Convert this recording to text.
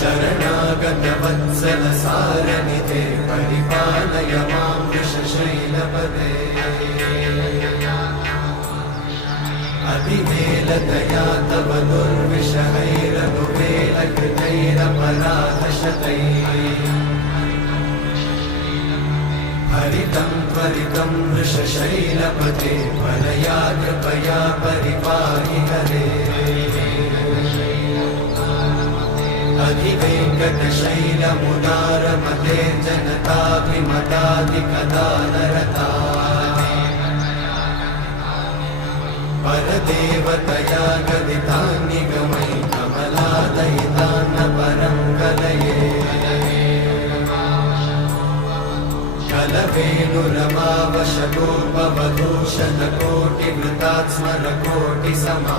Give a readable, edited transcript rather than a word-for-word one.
शरणागतवत्सल सारनिधे परिपालय मां वृषशैलपदे अतिवेलदया तव दुर्विषहैरनुवेलकृतैरपराधशतैः हरितं त्वरितं वृषशैलपते परया कृपया परिपाहि हरे अधिवेङ्कटशैलमुदारमते जनताभिमताधिकदानरता परदेवतया गदितान्निगमै कमलादयितान्न परं कलये कलवेणुरमावशतोपवधूशतकोटिवृतात् स्मरकोटिसमा